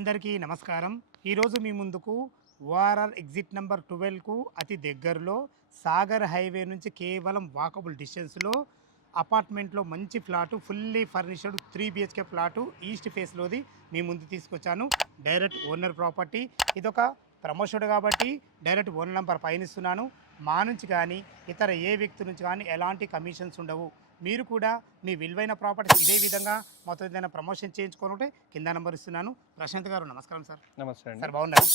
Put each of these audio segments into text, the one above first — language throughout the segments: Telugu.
అందరికీ నమస్కారం. ఈరోజు మీ ముందుకు ఓఆర్ఆర్ ఎగ్జిట్ నెంబర్ 12కు అతి దగ్గరలో సాగర్ హైవే నుంచి కేవలం వాకబుల్ డిస్టెన్స్లో అపార్ట్మెంట్లో మంచి flat fully furnished 3 BHK flat east ఫేస్లోది మీ ముందు తీసుకొచ్చాను. Direct owner property. ఇదొక ప్రమోషన్ కాబట్టి డైరెక్ట్ ఓనర్ నెంబర్ పైన ఇస్తున్నాను. మా నుంచి కానీ ఇతర ఏ వ్యక్తి నుంచి కానీ ఎలాంటి కమిషన్స్ ఉండవు. మీరు కూడా మీ విలువైన ప్రాపర్టీస్ ఇదే విధంగా మొత్తం ఏదైనా ప్రమోషన్ చేయించుకోవాలంటే కింద నెంబర్ ఇస్తున్నాను. ప్రశాంత్ గారు నమస్కారం సార్. నమస్తే అండి. సార్ బాగున్నారు?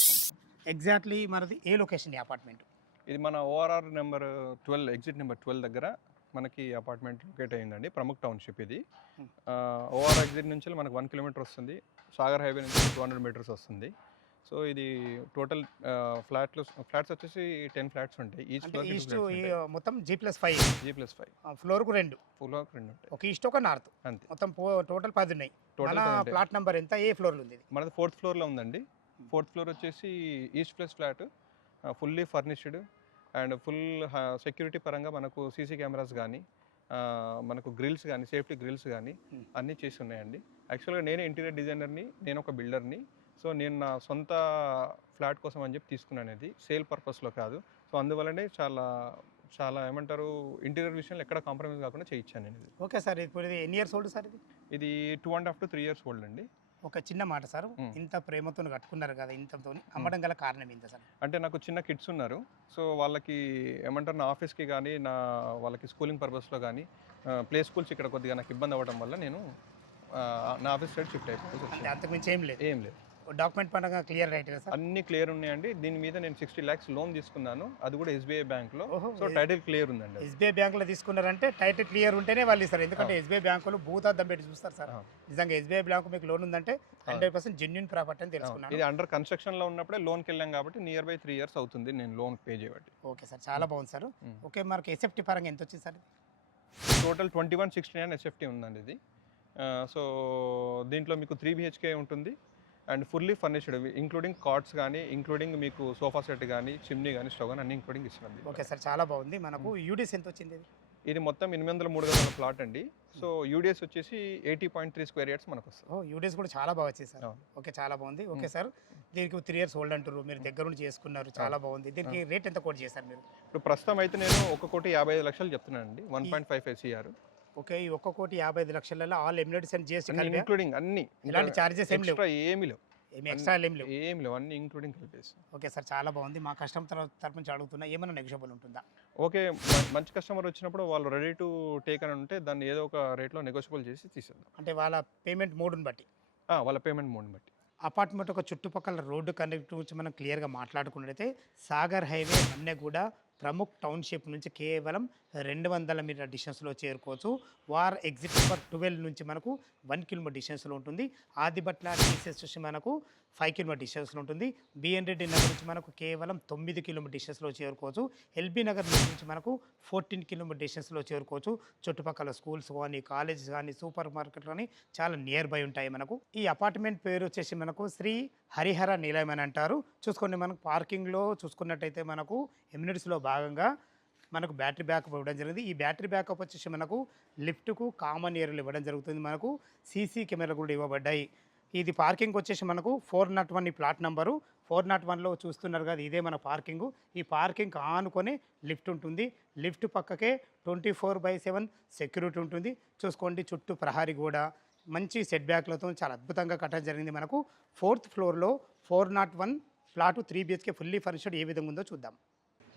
ఎగ్జాక్ట్లీ మనది ఏ లొకేషన్ ఈ అపార్ట్మెంట్? ఇది మన ఓఆర్ఆర్ నెంబర్ 12 ఎగ్జిట్ నెంబర్ 12 దగ్గర మనకి అపార్ట్మెంట్ లొకేట్ అయ్యిందండి. ప్రముఖ్ టౌన్షిప్ ఇది. ఓఆర్ఆర్ ఎగ్జిట్ నుంచి మనకు 1 కిలోమీటర్ వస్తుంది. సాగర్ హైవే నుంచి 200 మీటర్స్ వస్తుంది. సో ఇది టోటల్ ఫ్లాట్స్ వచ్చేసి 10 ఫ్లాట్స్ ఉంటాయి. ఈస్ట్ మొత్తం G+5 ఫ్లోర్కు 2 ఉంటాయి. ఒక ఈస్ట్ ఒక నార్త్ అంతే. మొత్తం టోటల్ 10 ఉన్నాయి. మన ప్లాట్ నెంబర్ ఎంత, ఏ ఫ్లోర్లో ఉంది? మనది 4th ఫ్లోర్లో ఉందండి. 4th ఫ్లోర్ వచ్చేసి east plus flat, fully furnished and full security పరంగా మనకు సీసీ కెమెరాస్ కానీ మనకు గ్రిల్స్ కానీ సేఫ్టీ గ్రిల్స్ కానీ అన్నీ చేసి ఉన్నాయండి. యాక్చువల్గా నేనే ఇంటీరియర్ డిజైనర్ని, నేను ఒక బిల్డర్ని. సో నేను నా సొంత ఫ్లాట్ కోసం అని చెప్పి తీసుకున్నాను. ఇది సేల్ పర్పస్లో కాదు. సో అందువల్లనే చాలా ఏమంటారు ఇంటీరియర్ విషయంలో ఎక్కడ కాంప్రమైజ్ కాకుండా చేయించాను నేను ఇది. Okay sir. ఇప్పుడు ఇది ఎన్ని ఇయర్స్ ఓల్డ్ సార్? ఇది 2.5 to 3 years ఓల్డ్ అండి. ఒక చిన్న మాట సార్, ఇంత ప్రేమతో కట్టుకున్నారు కదా, ఇంతతో అమ్మడం గల కారణం ఏంటి సార్? అంటే నాకు చిన్న కిడ్స్ ఉన్నారు. సో వాళ్ళకి ఏమంటారు నా ఆఫీస్కి కానీ వాళ్ళకి స్కూలింగ్ పర్పస్లో కానీ ప్లే స్కూల్స్ ఇక్కడ కొద్దిగా నాకు ఇబ్బంది అవ్వడం వల్ల నేను నా ఆఫీస్ సైడ్ షిఫ్ట్ అయిపోయింది. అంతకుమించి ఏం లేదు. డాక్యుమెంట్ పరంగా క్లియర్ రైట్ సార్? అన్ని క్లియర్ ఉన్నాయండి. దీని మీద నేను 60 lakhs లోన్ తీసుకున్నాను. అది కూడా SBI బ్యాంక్లో. సో టైటిల్ క్లియర్ ఉందండి. SBI బ్యాంకులో తీసుకున్నారంటే టైటిల్ క్లియర్ ఉంటేనే వాళ్ళు ఇస్తారు. ఎందుకంటే SBI బ్యాంకులు భూతార్థం పెట్టి చూస్తారు సార్. నిజంగా SBI బ్యాంకు మీకు లోన్ ఉందంటే 100% జెన్యూన్ ప్రాపర్టీ అని తెలుసుకున్నాను. ఇది అండర్ కన్స్ట్రక్షన్లో ఉన్నప్పుడే లోన్కి వెళ్ళాం కాబట్టి నియర్ బై 3 years అవుతుంది నేను లోన్ పే చేయబట్టి. ఓకే సార్, చాలా బాగుంది సార్. ఓకే, మనకి ఎస్ఎఫ్టీ పరంగా ఎంత వచ్చింది సార్? టోటల్ 2169 SFT ఉందండి ఇది. సో దీంట్లో మీకు 3 BHK ఉంటుంది and fully furnished including cards కానీ ఇంక్లూడింగ్ మీకు సోఫా సెట్ కానీ చిమ్నీ కానీ స్టవ్ కానీ అన్ని ఇంక్లూడింగ్ ఇస్తుంది. ఓకే సార్, చాలా బాగుంది. మనకు యూడిఎస్ ఎంత వచ్చింది? ఇది మొత్తం 803 గజాల ప్లాట్ అండి. సో యూడిఎస్ వచ్చేసి 80.3 square yards మనకు వస్తుంది. యూడిఎస్ కూడా చాలా బాగా వచ్చింది సార్. ఓకే, చాలా బాగుంది. ఓకే సార్, దీనికి 3 years ఓల్డ్ అంటారు, మీరు దగ్గర నుండి చేసుకున్నారు, చాలా బాగుంది. దీనికి రేట్ ఎంత కోట్ చేశారు మీరు? ఇప్పుడు ప్రస్తుతం అయితే నేను 1,55,00,000 చెప్తున్నాను అండి. 1.55 CR. ఓకే, ఈ 1,55,00,000 all amenities and GST including అన్ని, ఇలాంటి చార్జెస్ ఏం లేవు? ఏమి లేవు, ఎక్స్ట్రా ఏం లేవు, అన్ని ఇంక్లూడింగ్ కలిపేసి. ఓకే సార్, చాలా బాగుంది. మా కస్టమర్ తరపు నుంచి అడుగుతున్నా, ఏమైనా నెగోషియబుల్ ఉంటుందా? ఓకే, మంచి కస్టమర్ వచ్చినప్పుడు వాళ్ళు రెడీ టు టేక్ అని ఉంటే దాన్ని ఏదో ఒక రేట్లో నెగోషియబుల్ చేసి తీసేద్దాం. అంటే వాళ్ళ పేమెంట్ మోడ్ని బట్టి? వాళ్ళ పేమెంట్ మోడ్ని బట్టి. అపార్ట్మెంట్ ఒక చుట్టుపక్కల రోడ్డు కనెక్ట్ గురించి మనం క్లియర్గా మాట్లాడుకున్నట్లయితే సాగర్ హైవే అన్నీ కూడా ప్రముఖ్ టౌన్షిప్ నుంచి కేవలం 200 మీటర్ డిస్టెన్స్లో చేరుకోవచ్చు. వార్ ఎగ్జిట్ నెంబర్ 12 నుంచి మనకు 1 కిలోమీటర్ డిస్టెన్స్లో ఉంటుంది. ఆదిబట్ల టీసీఎస్ నుంచి మనకు 5 కిలోమీటర్ డిస్టెన్స్లో ఉంటుంది. బిఎన్ రెడ్డి నగర్ నుంచి మనకు కేవలం 9 కిలోమీటర్ డిస్టెన్స్లో చేరుకోవచ్చు. ఎల్బీ నగర్ నుంచి మనకు 14 కిలోమీటర్ డిస్టెన్స్లో చేరుకోవచ్చు. చుట్టుపక్కల స్కూల్స్ కానీ కాలేజెస్ కానీ సూపర్ మార్కెట్ కానీ చాలా నియర్ బై ఉంటాయి మనకు. ఈ అపార్ట్మెంట్ పేరు వచ్చేసి మనకు శ్రీ హరిహర నిలయం అని అంటారు. చూసుకోండి, మనకు పార్కింగ్లో చూసుకున్నట్టయితే మనకు ఎమ్యూనిటీస్లో భాగంగా మనకు బ్యాటరీ బ్యాకప్ ఇవ్వడం జరిగింది. ఈ బ్యాటరీ బ్యాకప్ వచ్చేసి మనకు లిఫ్ట్కు కామన్ ఏరియాలు ఇవ్వడం జరుగుతుంది. మనకు సీసీ కెమెరాలు కూడా ఇవ్వబడ్డాయి. ఇది పార్కింగ్ వచ్చేసి మనకు 401 ఈ ప్లాట్ నెంబరు. 401లో చూస్తున్నారు కదా, ఇదే మన పార్కింగు. ఈ పార్కింగ్ ఆనుకొని లిఫ్ట్ ఉంటుంది. లిఫ్ట్ పక్కకే 24/7 సెక్యూరిటీ ఉంటుంది. చూసుకోండి, చుట్టూ ప్రహారీ కూడా మంచి సెట్ బ్యాక్లతో చాలా అద్భుతంగా కట్టడం జరిగింది. మనకు 4th ఫ్లోర్లో 401 ప్లాటు 3 BHK ఫుల్లీ ఫర్నిష్డ్ ఏ విధంగా ఉందో చూద్దాం.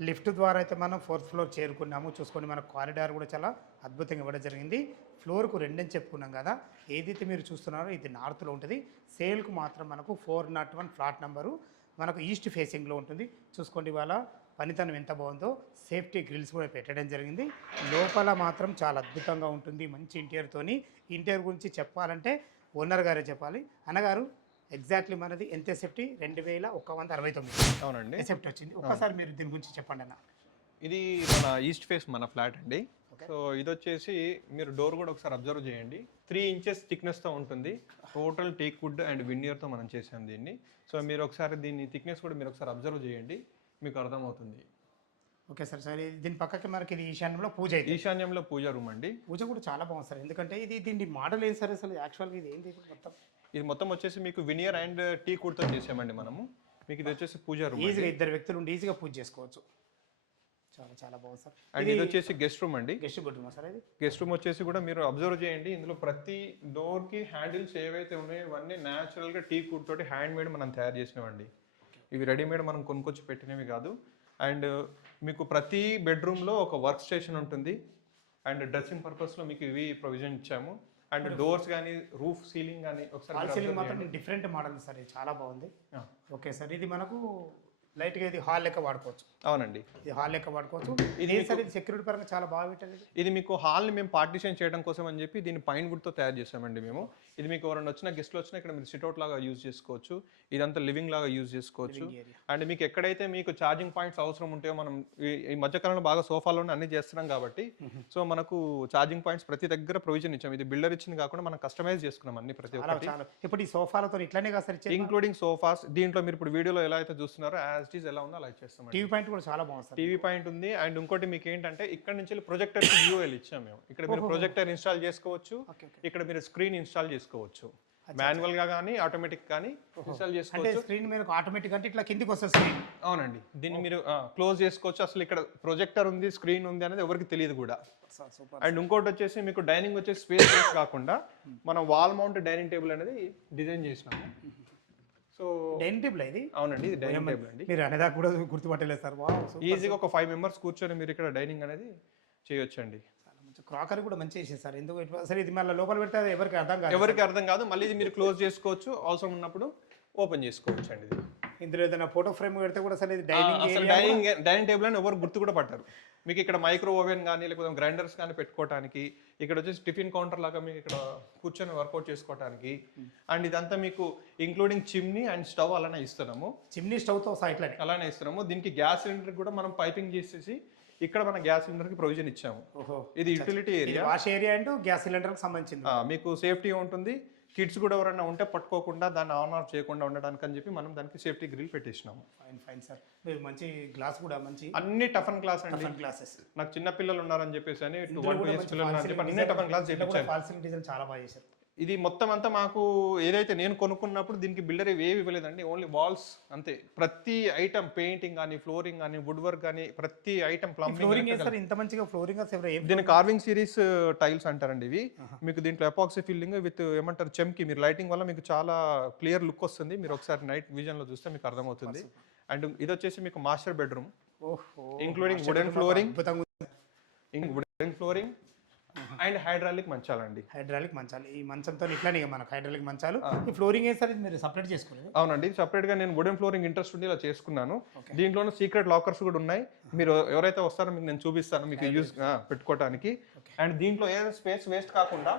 లిఫ్ట్ ద్వారా అయితే మనం 4th ఫ్లోర్ చేరుకున్నాము. చూసుకోండి, మన కారిడార్ కూడా చాలా అద్భుతంగా ఇవ్వడం జరిగింది. ఫ్లోర్కు 2 అని చెప్పుకున్నాం కదా, ఏదైతే మీరు చూస్తున్నారో ఇది నార్త్లో ఉంటుంది. సేల్కు మాత్రం మనకు 401 ఫ్లాట్ నెంబరు మనకు ఈస్ట్ ఫేసింగ్లో ఉంటుంది. చూసుకోండి, వాళ్ళ పనితనం ఎంత బాగుందో. సేఫ్టీ గ్రిల్స్ కూడా పెట్టడం జరిగింది. లోపల మాత్రం చాలా అద్భుతంగా ఉంటుంది, మంచి ఇంటీరియర్తోని. ఇంటీరియర్ గురించి చెప్పాలంటే ఓనర్ గారే చెప్పాలి. అన్నగారు, ఎగ్జాక్ట్లీ మనది ఎంత సేఫ్టీ? 2169. అవునండి, సేఫ్టీ వచ్చింది. ఒక్కసారి మీరు దీని గురించి చెప్పండి అన్న. ఇది మన ఈస్ట్ ఫేస్ మన ఫ్లాట్ అండి. సో ఇది వచ్చేసి మీరు డోర్ కూడా ఒకసారి అబ్జర్వ్ చేయండి. 3 inches థిక్నెస్తో ఉంటుంది. టోటల్ టేక్ వుడ్ అండ్ వినియర్తో మనం చేసాం దీన్ని. సో మీరు ఒకసారి దీన్ని థిక్నెస్ కూడా మీరు ఒకసారి అబ్జర్వ్ చేయండి, మీకు అర్థమవుతుంది. Okay sir. సరే, దీని పక్కకి మనకి ఇది ఈశాన్యంలో పూజ. ఈశాన్యంలో పూజ రూమ్ అండి. పూజ కూడా చాలా బాగుంది సార్. ఎందుకంటే ఇది దీని మోడల్ ఏంటి సార్? అసలు యాక్చువల్గా ఇది ఏంటి మొత్తం? ఇది మొత్తం వచ్చేసి మీకు వినియర్ అండ్ టీ కుడ్తో చేసామండి మనము. మీకు ఇది వచ్చేసి పూజా రూమ్ ఈజీగా ఇద్దరు వ్యక్తులు ఉండి ఈజీగా పూజ చేసుకోవచ్చు. చాలా చాలా బాగుంది సార్. అండ్ ఇది వచ్చేసి గెస్ట్ రూమ్ అండి. గెస్ట్ బెడ్రూమా సార్ ఇది? గెస్ట్ రూమ్ వచ్చేసి కూడా మీరు అబ్జర్వ్ చేయండి, ఇందులో ప్రతి డోర్ కి హ్యాండిల్స్ ఏవైతే ఉన్నాయో ఇవన్నీ న్యాచురల్ గా టీ కుడ్ తోటి హ్యాండ్ మేడ్ మనం తయారు చేసినవండి. ఇవి రెడీమేడ్ మనం కొనుక్కొచ్చి పెట్టినవి కాదు. అండ్ మీకు ప్రతి బెడ్రూమ్ లో ఒక వర్క్ స్టేషన్ ఉంటుంది. అండ్ డ్రెస్సింగ్ పర్పస్ లో మీకు ఇవి ప్రొవిజన్ ఇచ్చాము. అండ్ డోర్స్ కానీ రూఫ్ సీలింగ్ కానీ ఒకసారి సీలింగ్ మాత్రం డిఫరెంట్ మోడల్ సార్, ఇది చాలా బాగుంది. ఓకే సార్, ఇది మనకు లైట్గా ఇది హాల్ లెక్క వాడుకోవచ్చు. అవునండి, ఇది హాల్ లెక్క వాడుకోవచ్చు. ఇది సార్ ఇది సెక్యూరిటీ పరంగా చాలా బాగా పెట్టండి. ఇది మీకు హాల్ని మేము పార్టిషన్ చేయడం కోసం అని చెప్పి దీన్ని పైన్ వుడ్తో తయారు చేసామండి మేము. ఇది మీకు ఎవరైనా వచ్చిన గెస్ట్లు వచ్చినా ఇక్కడ మీరు సిట్అవుట్ లాగా యూజ్ చేసుకోవచ్చు. ఇదంతా లివింగ్ లాగా యూజ్ చేసుకోవచ్చు. అండ్ మీకు ఎక్కడైతే మీకు ఛార్జింగ్ పాయింట్స్ అవసరం ఉంటాయో, మనం ఈ మధ్యకాలంలో బాగా సోఫాలోనే అన్ని చేస్తున్నాం కాబట్టి సో మనకు ఛార్జింగ్ పాయింట్స్ ప్రతి దగ్గర ప్రొవిజన్ ఇచ్చాం. ఇది బిల్డర్ ఇచ్చింది కాకుండా మనం కస్టమైజ్ చేసుకున్నాం అన్ని ప్రతి ఒక్కటి. ఇప్పుడు ఈ సోఫాలతో ఇట్లానే కదా సార్, ఇంక్లూడింగ్ సోఫాస్. దీంట్లో మీరు ఇప్పుడు వీడియోలో ఎలా అయితే చూస్తున్నారో యాజ్ ఇట్ ఈస్ ఎలా ఉందో అలా చేస్తాం. టీవీ పాయింట్ కూడా చాలా బాగుంది సార్. టీవీ పాయింట్ ఉంది. అండ్ ఇంకోటి మీకు ఏంటంటే ఇక్కడ నుంచి ప్రొజెక్టర్ వ్యూఎల్ ఇచ్చాం మేము. ఇక్కడ మీరు ప్రొజెక్టర్ ఇన్స్టాల్ చేసుకోవచ్చు. ఇక్కడ మీరు స్క్రీన్ ఇన్స్టాల్ చేసుకోవచ్చు. మాన్యువల్ గా కానీ ఆటోమేటిక్ కానీ ఇన్స్టాల్ చేసుకోవచ్చు. స్క్రీన్ మీద ఆటోమేటిక్ అంటే ఇట్లా కిందికి వస్తుంది స్క్రీన్. అవునండి, దీన్ని మీరు క్లోజ్ చేసుకోవచ్చు. అసలు ఇక్కడ ప్రొజెక్టర్ ఉంది, స్క్రీన్ ఉంది అనేది ఎవరికి తెలియదు కూడా. అండ్ ఇంకోటి వచ్చేసి మీకు డైనింగ్ వచ్చేసి స్పేస్ కాకుండా మనం వాల్ మౌంట్ డైనింగ్ టేబుల్ అనేది డిజైన్ చేసినాము. సో డైనింగ్ టేబుల్ ఇది? అవునండి, ఇది డైనింగ్ టేబుల్ అండి. మీరు అనేదాకా కూడా గుర్తుపట్టలేదు సార్. ఈజీగా ఒక 5 మెంబర్స్ కూర్చొని మీరు ఇక్కడ డైనింగ్ అనేది చేయొచ్చండి. క్రాకరీ కూడా మంచి చేసేది సార్. ఎందుకు అసలు ఇది మళ్ళీ లోపల పెడితే ఎవరికి అర్థం కాదు. మళ్ళీ ఇది మీరు క్లోజ్ చేసుకోవచ్చు, అవసరం ఉన్నప్పుడు ఓపెన్ చేసుకోవచ్చు అండి. ఇందులో ఏదైనా ఫోటో ఫ్రేమ్ పెడితే కూడా అసలు ఇది డైనింగ్ టేబుల్ అని ఎవరు గుర్తు కూడా పట్టారు. మీకు ఇక్కడ మైక్రో ఓవెన్ కానీ లేకపోతే గ్రైండర్స్ కానీ పెట్టుకోవడానికి, ఇక్కడ వచ్చేసి టిఫిన్ కౌంటర్ లాగా మీకు ఇక్కడ కూర్చొని వర్కౌట్ చేసుకోవడానికి. అండ్ ఇదంతా మీకు ఇంక్లూడింగ్ చిమ్నీ అండ్ స్టవ్ అలానే ఇస్తున్నాము. చిమ్నీ స్టవ్తో సైట్లని అలానే ఇస్తున్నాము. దీనికి గ్యాస్ సిలిండర్ కూడా మనం పైపింగ్ చేసేసి ఇక్కడ మన గ్యాస్ సిలిండర్ కి ప్రొవిజన్ ఇచ్చాము. ఇది utility area, wash area and gas cylinder కి సంబంధించింది. మీకు సేఫ్టీ ఉంటుంది. కిడ్స్ కూడా ఎవరైనా ఉంటే పట్టుకోకుండా దాన్ని ఆన్ ఆఫ్ చేయకుండా ఉండడానికి అని చెప్పి మనం దానికి సేఫ్టీ గ్రిల్ పెట్టేసినాము. Fine sir. మీరు మంచి గ్లాస్ కూడా మంచి అన్ని టఫన్ గ్లాస్ అండి. గ్లాసెస్ నాకు చిన్న పిల్లలు ఉన్నారని చెప్పేసి అని 1 to 2 years పిల్లలు ఉన్నారని చెప్పి అన్ని టఫన్ గ్లాస్ చేయించారు. ఫాల్సింగ్ డిజైన్ చాలా బాగా చేశారు. ఇది మొత్తం అంతా మాకు ఏదైతే నేను కొనుక్కున్నప్పుడు దీనికి బిల్డర్ ఏవి ఇవ్వలేదండి, ఓన్లీ వాల్స్ అంతే. ప్రతి ఐటమ్ పెయింటింగ్ కానీ ఫ్లోరింగ్ కానీ వుడ్ వర్క్ కానీ ప్రతి ఐటమ్ ప్లంబింగ్ ఇంత మంచిగా ఫ్లోరింగ్ దీని కార్వింగ్ సిరీస్ టైల్స్ అంటారండి ఇవి. మీకు దీంట్లో ఎపాక్సీ ఫిల్లింగ్ విత్ ఏమంటారు చెమ్కి, మీరు లైటింగ్ వల్ల మీకు చాలా క్లియర్ లుక్ వస్తుంది. మీరు ఒకసారి నైట్ విజన్ లో చూస్తే మీకు అర్థమవుతుంది. అండ్ ఇది వచ్చేసి మీకు master bedroom including wooden flooring and hydraulic మంచాలండి. హైడ్రాలిక్ మంచాలు. ఈ మంచంతో ఇట్లానే మనకు హైడ్రాలిక్ మంచాలు. ఈ ఫ్లోరింగ్ వేస్తారు మీరు సపరేట్ చేసుకోలేదు? అవునండి, సపరేట్ గా నేను వుడెన్ ఫ్లోరింగ్ ఇంట్రెస్ట్ ఉండి ఇలా చేసుకున్నాను. దీంట్లోనే సీక్రెట్ లాకర్స్ కూడా ఉన్నాయి. మీరు ఎవరైతే వస్తారో మీకు నేను చూపిస్తాను మీకు యూజ్ పెట్టుకోవడానికి. అండ్ దీంట్లో ఏదైనా స్పేస్ వేస్ట్ కాకుండా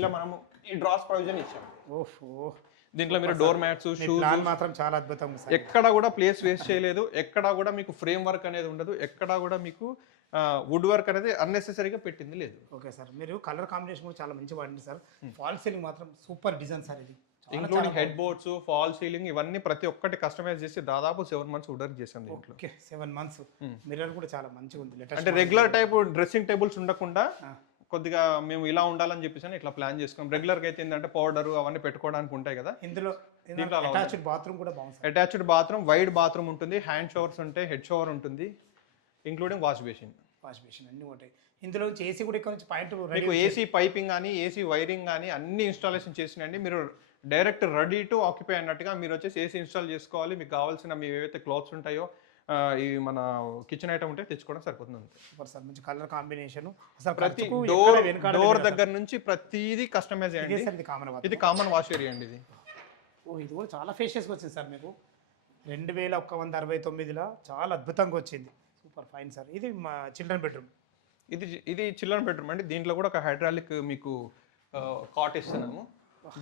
ఇలా మనము ఈ డ్రాస్ ప్రొవిజన్ ఇచ్చాము. దీంట్లో మీరు డోర్ మ్యాట్స్, షూస్ మాత్రం చాలా అద్భుతంగా, ఎక్కడా కూడా ప్లేస్ వేస్ట్ చేయలేదు. ఎక్కడా కూడా మీకు ఫ్రేమ్ వర్క్ అనేది ఉండదు. ఎక్కడా కూడా మీకు వుడ్ వర్క్ అనేది అన్నెసెసరీగా పెట్టింది లేదు. ఓకే సార్, మీరు కలర్ కాంబినేషన్ కూడా చాలా మంచి వాడింది సార్. ఫాల్ సీలింగ్ మాత్రం సూపర్ డిజైన్ సార్. ఇది including head boards, fall ceiling ఇవన్నీ ప్రతి ఒక్కటి కస్టమైజ్ చేసి దాదాపు 7 months వుడ్ వర్క్ చేసాం దీంట్లో. Okay, 7 months. మిర్రర్ కూడా చాలా మంచిగా ఉంది. అంటే రెగ్యులర్ టైప్ డ్రెస్సింగ్ టేబుల్స్ ఉండకుండా కొద్దిగా మేము ఇలా ఉండాలని చెప్పేసి ఇట్లా ప్లాన్ చేసుకున్నాం. రెగ్యులర్ గా అయితే ఏంటంటే పౌడర్ అవన్నీ పెట్టుకోవడానికి ఉంటాయి కదా. దీంట్లో అటాచ్డ్ బాత్రూమ్ కూడా బాగుంది. అటాచ్డ్ బాత్రూమ్, వైడ్ బాత్రూమ్ ఉంటుంది, హ్యాండ్ షవర్స్ ఉంటాయి, హెడ్ షవర్ ఉంటుంది, ఇంక్లూడింగ్ వాష్ బేసిన్ అన్ని ఉంటాయి. ఇందులో ఏసీ కూడా ఇక్కడ నుంచి పాయింట్ మీకు ఏసీ పైపింగ్ కానీ ఏసీ వైరింగ్ కానీ అన్ని ఇన్స్టాలేషన్ చేసినండి. మీరు డైరెక్ట్ రెడీ టు ఆక్యుపై అన్నట్టుగా మీరు వచ్చేసి ఏసీ ఇన్స్టాల్ చేసుకోవాలి. మీకు కావాల్సిన మీ ఏవైతే క్లాత్స్ ఉంటాయో ఈ మన కిచెన్ ఐటమ్ ఉంటే తెచ్చుకోవడం సరిపోతుంది. సార్ మంచి కలర్ కాంబినేషన్. ప్రతి డోర్ దగ్గర నుంచి ప్రతిదీ కస్టమైజ్ అయ్యండి. ఇది కామన్ వాష్ ఏరియా అండి. ఇది కూడా చాలా ఫేషియస్గా వచ్చింది సార్. మీకు 2169లో చాలా అద్భుతంగా వచ్చింది. Super fine sir. ఇది మా చిల్డ్రన్ బెడ్రూమ్. ఇది చిల్డ్రన్ బెడ్రూమ్ అండి. దీంట్లో కూడా ఒక హైడ్రాలిక్ మీకు కాట్ ఇస్తున్నాము.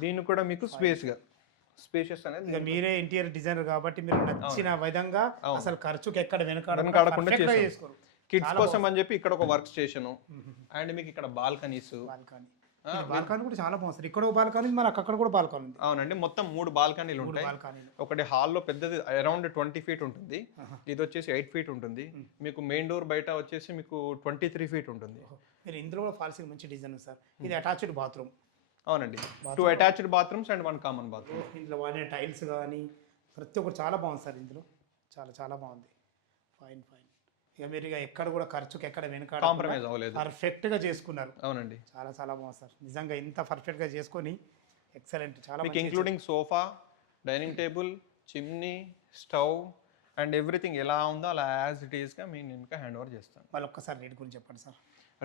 దీన్ని కూడా మీకు స్పేషియస్ అనేది మీరే ఇంటీరియర్ డిజైనర్ కాబట్టి మీరు నచ్చిన విధంగా అసలు ఖర్చుకి ఎక్కడ వెనకాడకుండా చేసుకోరు. కిడ్స్ కోసం అని చెప్పి ఇక్కడ ఒక వర్క్ స్టేషన్ అండ్ మీకు ఇక్కడ బాల్కనీస్. బాల్కనీ కూడా చాలా బాగుంది. ఇక్కడ ఒక బాల్కనీ, మనకు అక్కడ కూడా బాల్కనీ ఉంది. అవునండి, మొత్తం 3 బాల్కనీలు ఉంటాయి. ఒకటి హాల్లో పెద్దది అరౌండ్ 20 feet ఉంటుంది. ఇది వచ్చేసి 8 feet ఉంటుంది. మీకు మెయిన్ డోర్ బయట వచ్చేసి మీకు 23 feet ఉంటుంది. మీరు ఇందులో కూడా ఫాల్సింగ్ మంచి డిజైన్ సార్. ఇది అటాచ్డ్ బాత్రూమ్. అవునండి, 2 Bathroom. Attached bathrooms and 1 common bathroom. ఇందులో వాడిన టైల్స్ కానీ ప్రతి ఒక్కటి చాలా బాగుంది సార్ ఇందులో. చాలా చాలా బాగుంది. Fine fine. ఇక మీరు ఇక ఎక్కడ కూడా ఖర్చుకి ఎక్కడ వెనకాడ కాంప్రమైజ్ అవ్వలేదు. పర్ఫెక్ట్గా చేసుకున్నారు. అవునండి, చాలా చాలా బాగుంది సార్. నిజంగా ఇంత పర్ఫెక్ట్గా చేసుకొని ఎక్సలెంట్. చాలా మీకు మంచిగా including sofa, dining table, chimney, stove and everything ఎలా ఉందో అలా యాజ్ ఇట్ ఈస్గా మీ నేనుగా హ్యాండ్ ఓవర్ చేస్తాను. వాళ్ళు ఒక్కసారి రేట్ గురించి చెప్పండి సార్.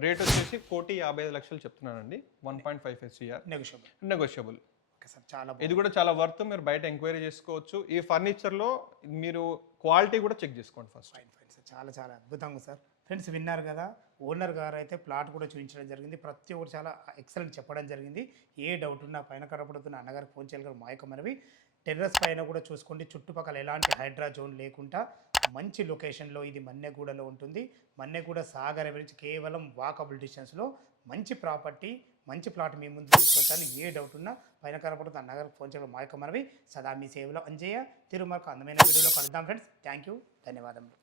రేట్ వచ్చేసి 55 లక్షలు చెప్తున్నానండి. 1.55 CR negotiable. Negotiable. Okay sir, చాలా ఇది బాగుంది. కూడా చాలా వర్త్. మీరు బయట ఎంక్వైరీ చేసుకోవచ్చు. ఈ ఫర్నిచర్లో మీరు క్వాలిటీ కూడా చెక్ చేసుకోండి ఫస్ట్. ఫైన్ ఫైన్ సార్, చాలా చాలా అద్భుతంగా సార్. ఫ్రెండ్స్ విన్నారు కదా, ఓనర్ గారు అయితే ప్లాట్ కూడా చూపించడం జరిగింది. ప్రతి ఒక్కరు చాలా ఎక్సలెంట్ చెప్పడం జరిగింది. ఏ డౌట్ ఉన్నా పైన కనపడుతున్న అన్నగారికి ఫోన్ చేయగలరు. మా యొక్క మనవి టెర్రస్ పైన కూడా చూసుకోండి. చుట్టుపక్కల ఎలాంటి హైడ్రా జోన్ లేకుండా మంచి లొకేషన్లో ఇది మన్నెగూడలో ఉంటుంది. మన్నెగూడ సాగర్ నుంచి కేవలం వాకబుల్ డిస్టెన్స్లో మంచి ప్రాపర్టీ, మంచి ప్లాట్ మీ ముందు తీసుకొచ్చాను. ఏ డౌట్ ఉన్నా పైన కనపడుతున్న అన్నగారికి ఫోన్ చేయగలరు. మా యొక్క మనవి సదా మీ సేవలో అంజయ్య. తిరుమలకు అందమైన వీడియోలో కలుద్దాం ఫ్రెండ్స్. థ్యాంక్ యూ, ధన్యవాదములు.